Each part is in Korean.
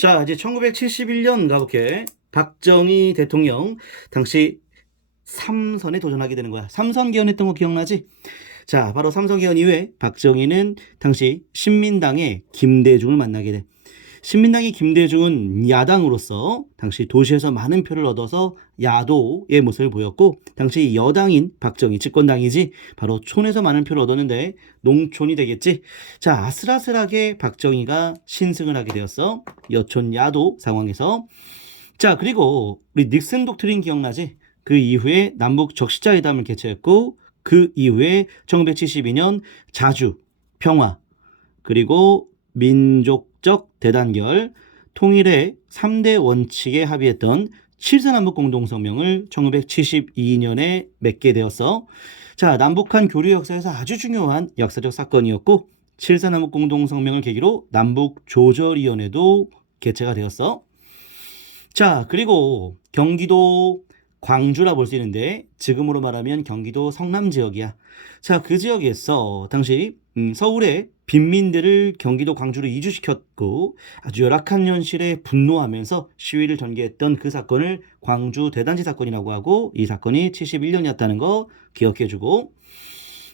자, 이제 1971년 가볼게. 박정희 대통령 당시 삼선에 도전하게 되는 거야. 삼선 개헌했던 거 기억나지? 자, 바로 삼선 개헌 이후에 박정희는 당시 신민당의 김대중을 만나게 돼. 신민당의 김대중은 야당으로서 당시 도시에서 많은 표를 얻어서 야도의 모습을 보였고, 당시 여당인 박정희 집권당이지 바로 촌에서 많은 표를 얻었는데 농촌이 되겠지. 자, 아슬아슬하게 박정희가 신승을 하게 되었어. 여촌 야도 상황에서. 자, 그리고 우리 닉슨 독트린 기억나지? 그 이후에 남북 적시자회담을 개최했고, 그 이후에 1972년 자주, 평화, 그리고 민족적 대단결, 통일의 3대 원칙에 합의했던 7사 남북 공동성명을 1972년에 맺게 되었어. 자, 남북한 교류 역사에서 아주 중요한 역사적 사건이었고, 7사 남북 공동성명을 계기로 남북 조절위원회도 개최가 되었어. 자, 그리고 경기도 광주라 볼 수 있는데 지금으로 말하면 경기도 성남 지역이야. 자, 그 지역에서 당시 서울의 빈민들을 경기도 광주로 이주시켰고 아주 열악한 현실에 분노하면서 시위를 전개했던 그 사건을 광주 대단지 사건이라고 하고, 이 사건이 71년이었다는 거 기억해주고,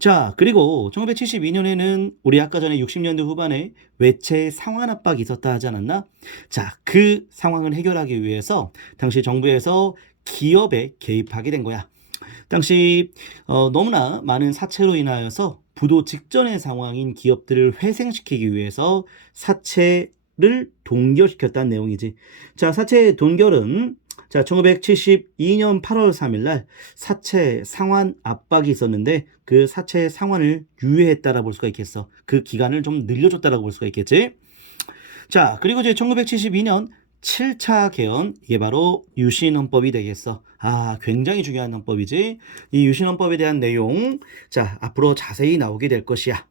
자, 그리고 1972년에는 우리 아까 전에 60년대 후반에 외채 상환 압박이 있었다 하지 않았나? 자, 그 상황을 해결하기 위해서 당시 정부에서 기업에 개입하게 된 거야. 당시 너무나 많은 사채로 인하여서 부도 직전의 상황인 기업들을 회생시키기 위해서 사채를 동결시켰다는 내용이지. 자, 사채 동결은 자, 1972년 8월 3일 날 사채 상환 압박이 있었는데 그 사채 상환을 유예했다라 볼 수가 있겠어. 그 기간을 좀 늘려줬다라고 볼 수가 있겠지. 자, 그리고 이제 1972년 7차 개헌, 이게 바로 유신헌법이 되겠어. 아, 굉장히 중요한 헌법이지. 이 유신헌법에 대한 내용, 자, 앞으로 자세히 나오게 될 것이야.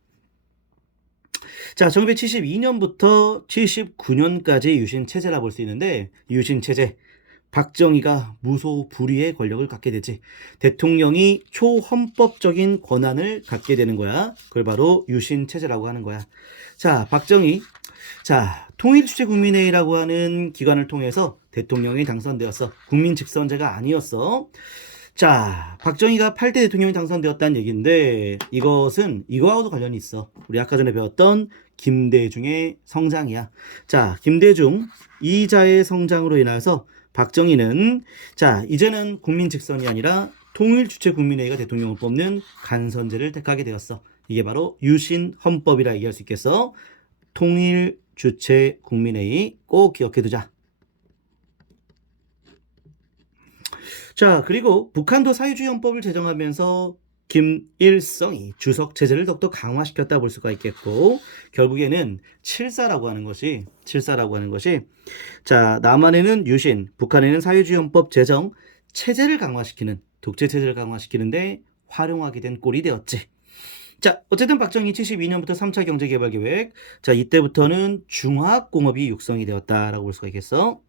자, 1972년부터 79년까지 유신체제라 볼 수 있는데, 유신체제, 박정희가 무소불위의 권력을 갖게 되지. 대통령이 초헌법적인 권한을 갖게 되는 거야. 그걸 바로 유신체제라고 하는 거야. 자, 박정희. 자, 통일주체국민회의라고 하는 기관을 통해서 대통령이 당선되었어. 국민 직선제가 아니었어. 자, 박정희가 8대 대통령이 당선되었다는 얘기인데 이것은 이거하고도 관련이 있어. 우리 아까 전에 배웠던 김대중의 성장이야. 자, 김대중 이자의 성장으로 인해서 박정희는 자, 이제는 국민 직선이 아니라 통일주체국민회의가 대통령을 뽑는 간선제를 택하게 되었어. 이게 바로 유신헌법이라 얘기할 수 있겠어. 통일주체국민회의 꼭 기억해두자. 자, 그리고 북한도 사회주의헌법을 제정하면서 김일성이 주석체제를 더욱더 강화시켰다 볼 수가 있겠고, 결국에는 칠사라고 하는 것이 자, 남한에는 유신, 북한에는 사회주의헌법 제정, 체제를 강화시키는, 독재체제를 강화시키는데 활용하게 된 꼴이 되었지. 자, 어쨌든 박정희 72년부터 3차 경제개발계획, 자, 이때부터는 중화학공업이 육성이 되었다라고 볼 수가 있겠어.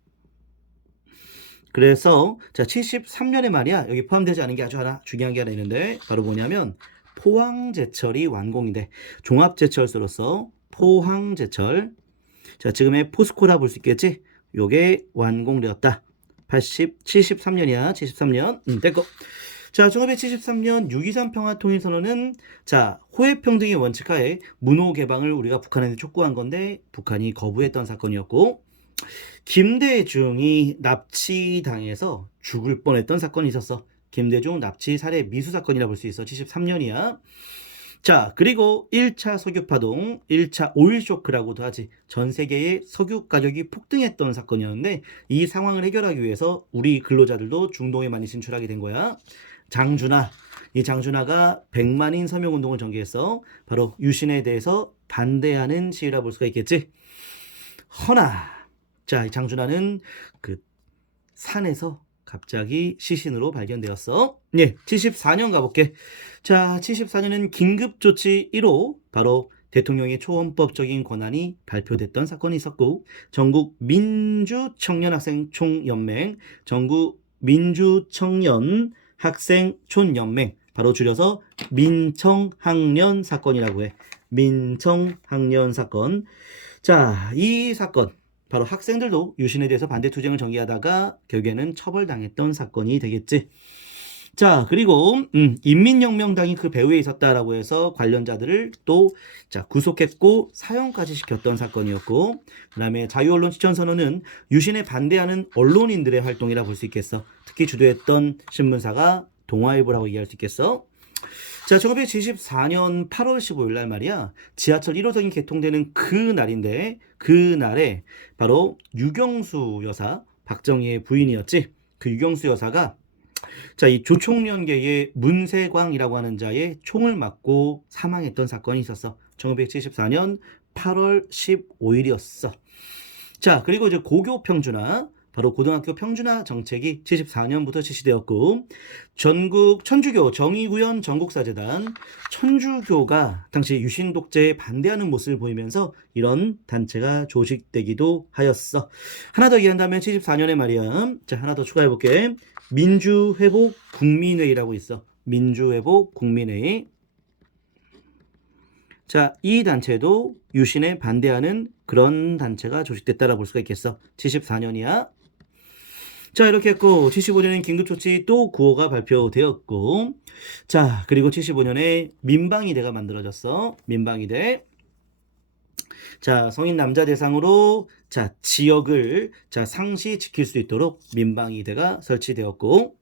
그래서 자, 73년에 말이야, 여기 포함되지 않은 게 아주 하나 중요한 게 하나 있는데 바로 뭐냐면 포항제철이 완공이 돼. 종합제철소로서 포항제철, 자, 지금의 포스코라 볼 수 있겠지. 요게 완공되었다. 73년이야. 73년. 됐고. 자, 1973년 6.23 평화통일선언은 자, 호혜평등의 원칙하에 문호개방을 우리가 북한한테 촉구한 건데 북한이 거부했던 사건이었고, 김대중이 납치당해서 죽을 뻔했던 사건이 있었어. 김대중 납치 살해 미수 사건이라 볼 수 있어. 73년이야. 자, 그리고 1차 석유파동, 1차 오일 쇼크라고도 하지. 전 세계의 석유 가격이 폭등했던 사건이었는데 이 상황을 해결하기 위해서 우리 근로자들도 중동에 많이 진출하게 된 거야. 장준하, 이 장준하가 100만인 서명운동을 전개했어. 바로 유신에 대해서 반대하는 시위라 볼 수가 있겠지. 허나 자, 이 장준하는 그 산에서 갑자기 시신으로 발견되었어. 예, 74년 가볼게. 자, 74년은 긴급조치 1호, 바로 대통령의 초헌법적인 권한이 발표됐던 사건이 있었고, 전국 민주청년학생총연맹, 전국 민주청년학생촌연맹, 바로 줄여서 민청학년 사건이라고 해. 민청학년 사건. 자, 이 사건 바로 학생들도 유신에 대해서 반대 투쟁을 전개하다가 결국에는 처벌당했던 사건이 되겠지. 자, 그리고 인민혁명당이 그 배후에 있었다라고 해서 관련자들을 또 구속했고 사형까지 시켰던 사건이었고, 그다음에 자유언론 추천선언은 유신에 반대하는 언론인들의 활동이라 볼 수 있겠어. 특히 주도했던 신문사가 동아일보라고 얘기할 수 있겠어. 자, 1974년 8월 15일 날 말이야. 지하철 1호선이 개통되는 그 날인데, 그 날에 바로 유경수 여사, 박정희의 부인이었지. 그 유경수 여사가 이 조총련계의 문세광이라고 하는 자의 총을 맞고 사망했던 사건이 있었어. 1974년 8월 15일이었어. 자, 그리고 이제 고교 평준화, 바로 고등학교 평준화 정책이 74년부터 실시되었고, 전국 천주교 정의구현 전국사재단 천주교가 당시 유신 독재에 반대하는 모습을 보이면서 이런 단체가 조직되기도 하였어. 하나 더 얘기한다면 74년에 말이야. 자, 하나 더 추가해 볼게. 민주회복 국민회의라고 있어. 민주회복 국민회의. 자, 이 단체도 유신에 반대하는 그런 단체가 조직됐다라고 볼 수가 있겠어. 74년이야. 자, 이렇게 했고 75년엔 긴급조치 또 9호가 발표되었고, 자, 그리고 75년에 민방위대가 만들어졌어. 민방위대. 자, 성인 남자 대상으로 지역을 상시 지킬 수 있도록 민방위대가 설치되었고,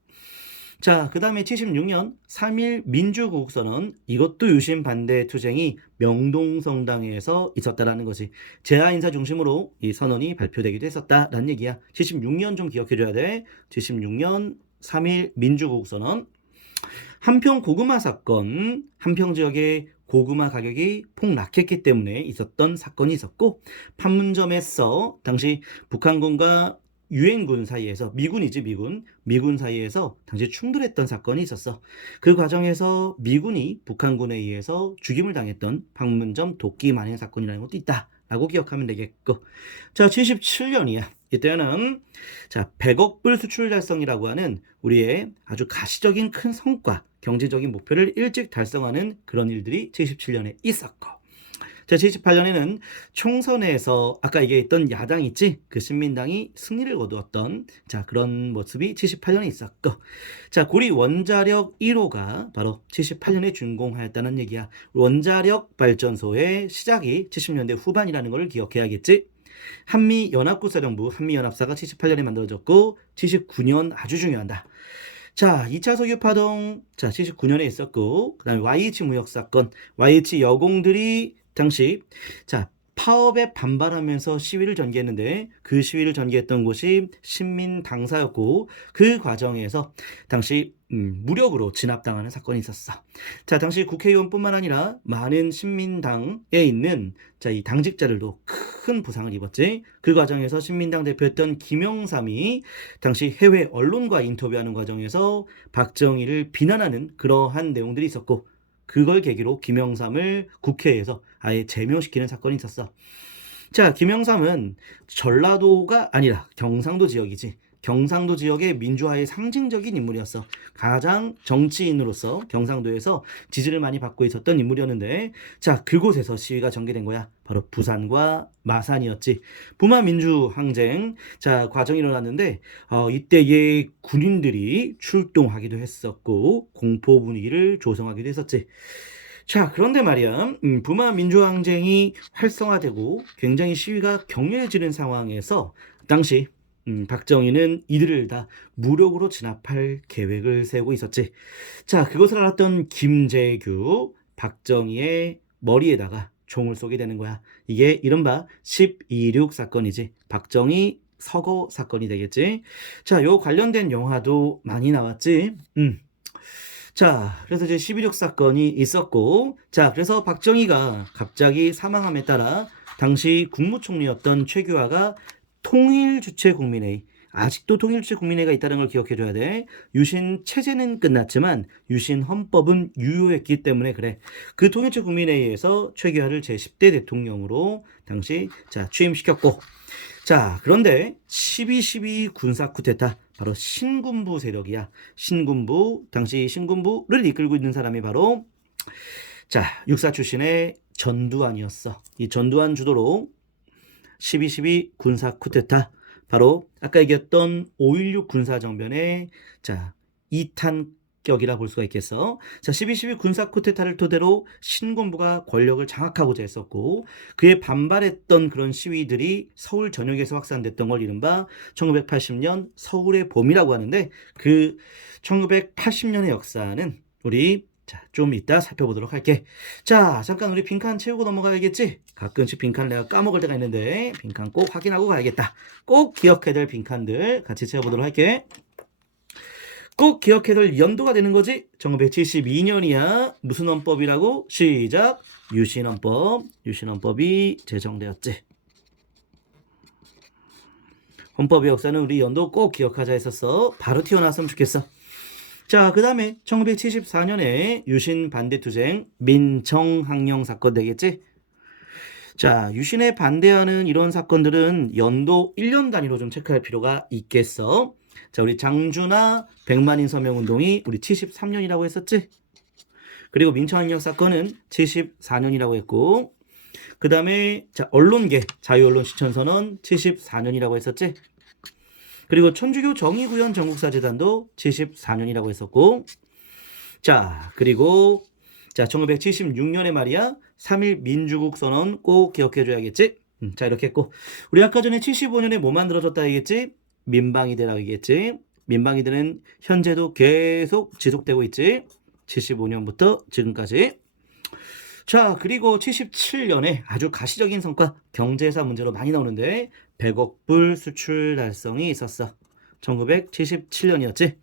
자, 그 다음에 76년 3.1 민주구국선언, 이것도 유신 반대 투쟁이 명동성당에서 있었다라는 것이 제하인사 중심으로 이 선언이 발표되기도 했었다라는 얘기야. 76년 좀 기억해줘야 돼. 76년 3.1 민주구국선언. 한평 고구마 사건, 한평 지역의 고구마 가격이 폭락했기 때문에 있었던 사건이 있었고, 판문점에서 당시 북한군과 유엔군 사이에서, 미군이지 미군 사이에서 당시 충돌했던 사건이 있었어. 그 과정에서 미군이 북한군에 의해서 죽임을 당했던 판문점 도끼 만행 사건이라는 것도 있다라고 기억하면 되겠고, 자, 77년이야. 이때는 100억 불 수출 달성이라고 하는 우리의 아주 가시적인 큰 성과, 경제적인 목표를 일찍 달성하는 그런 일들이 77년에 있었고, 자, 78년에는 총선에서 아까 얘기했던 야당 있지? 그 신민당이 승리를 거두었던 그런 모습이 78년에 있었고, 자, 고리 원자력 1호가 바로 78년에 준공하였다는 얘기야. 원자력 발전소의 시작이 70년대 후반이라는 걸 기억해야겠지? 한미연합국사령부, 한미연합사가 78년에 만들어졌고, 79년 아주 중요하다. 자, 2차 석유파동, 79년에 있었고, 그 다음에 YH 무역사건, YH 여공들이 당시 파업에 반발하면서 시위를 전개했는데, 그 시위를 전개했던 곳이 신민당사였고, 그 과정에서 당시 무력으로 진압당하는 사건이 있었어. 자, 당시 국회의원뿐만 아니라 많은 신민당에 있는 이 당직자들도 큰 부상을 입었지. 그 과정에서 신민당 대표였던 김영삼이 당시 해외 언론과 인터뷰하는 과정에서 박정희를 비난하는 그러한 내용들이 있었고, 그걸 계기로 김영삼을 국회에서 아예 제명시키는 사건이 있었어. 자, 김영삼은 전라도가 아니라 경상도 지역이지. 경상도 지역의 민주화의 상징적인 인물이었어. 가장 정치인으로서 경상도에서 지지를 많이 받고 있었던 인물이었는데, 자, 그곳에서 시위가 전개된 거야. 바로 부산과 마산이었지. 부마민주항쟁 과정이 일어났는데, 이때의 군인들이 출동하기도 했었고 공포 분위기를 조성하기도 했었지. 자, 그런데 말이야, 부마민주항쟁이 활성화되고 굉장히 시위가 격렬해지는 상황에서 당시 박정희는 이들을 다 무력으로 진압할 계획을 세우고 있었지. 자, 그것을 알았던 김재규, 박정희의 머리에다가 총을 쏘게 되는 거야. 이게 이른바 12.6 사건이지. 박정희 서거 사건이 되겠지. 자, 요 관련된 영화도 많이 나왔지. 자, 그래서 이제 12.6 사건이 있었고, 자, 그래서 박정희가 갑자기 사망함에 따라 당시 국무총리였던 최규하가 통일주체국민회의, 아직도 통일주체국민회의가 있다는 걸 기억해줘야 돼. 유신 체제는 끝났지만 유신 헌법은 유효했기 때문에 그래. 그 통일주체국민회의에서 최규하를 제10대 대통령으로 당시 취임시켰고, 자, 그런데 12.12 군사 쿠데타, 바로 신군부 세력이야. 신군부, 당시 신군부를 이끌고 있는 사람이 바로 육사 출신의 전두환이었어. 이 전두환 주도로 12.12 군사 쿠데타. 바로 아까 얘기했던 5.16 군사정변의 자 2탄격이라 볼 수가 있겠어. 자 12.12 군사 쿠데타를 토대로 신군부가 권력을 장악하고자 했었고 그에 반발했던 그런 시위들이 서울 전역에서 확산됐던 걸 이른바 1980년 서울의 봄이라고 하는데 그 1980년의 역사는 우리 자, 좀 이따 살펴보도록 할게. 자, 잠깐 우리 빈칸 채우고 넘어가야겠지? 가끔씩 빈칸 내가 까먹을 때가 있는데 빈칸 꼭 확인하고 가야겠다. 꼭 기억해야 될 빈칸들 같이 채워보도록 할게. 꼭 기억해야 될 연도가 되는 거지? 1972년이야. 무슨 헌법이라고? 시작! 유신헌법. 유신헌법이 제정되었지. 헌법의 역사는 우리 연도 꼭 기억하자 했었어. 바로 튀어나왔으면 좋겠어. 자, 그 다음에 1974년에 유신 반대투쟁 민청항령 사건 되겠지? 자, 유신에 반대하는 이런 사건들은 연도 1년 단위로 좀 체크할 필요가 있겠어. 자, 우리 장주나 백만인 서명운동이 우리 73년이라고 했었지? 그리고 민청항령 사건은 74년이라고 했고 그 다음에 자 언론계 자유언론 실천선언 74년이라고 했었지? 그리고 천주교 정의구현 전국사재단도 74년이라고 했었고 자 그리고 자 1976년에 말이야 3.1 민주국 선언 꼭 기억해줘야겠지. 자 이렇게 했고 우리 아까 전에 75년에 뭐 만들어졌다 얘기했지? 민방위대라고 얘기했지. 민방위대는 현재도 계속 지속되고 있지. 75년부터 지금까지. 자 그리고 77년에 아주 가시적인 성과 경제사 문제로 많이 나오는데 100억 불 수출 달성이 있었어. 1977년이었지.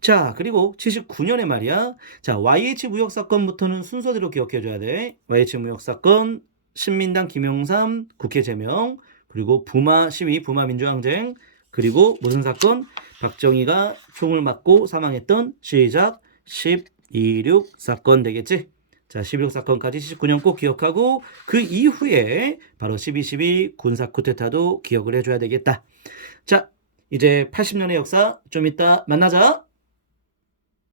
자 그리고 79년에 말이야 자 YH 무역사건부터는 순서대로 기억해줘야 돼. YH 무역사건 신민당 김영삼 국회 제명 그리고 부마 시위 부마 민주항쟁 그리고 무슨 사건 박정희가 총을 맞고 사망했던 시작 10.26 사건 되겠지. 자, 11.6 사건까지 79년 꼭 기억하고 그 이후에 바로 12.12 군사 쿠데타도 기억을 해줘야 되겠다. 자, 이제 80년의 역사 좀 이따 만나자.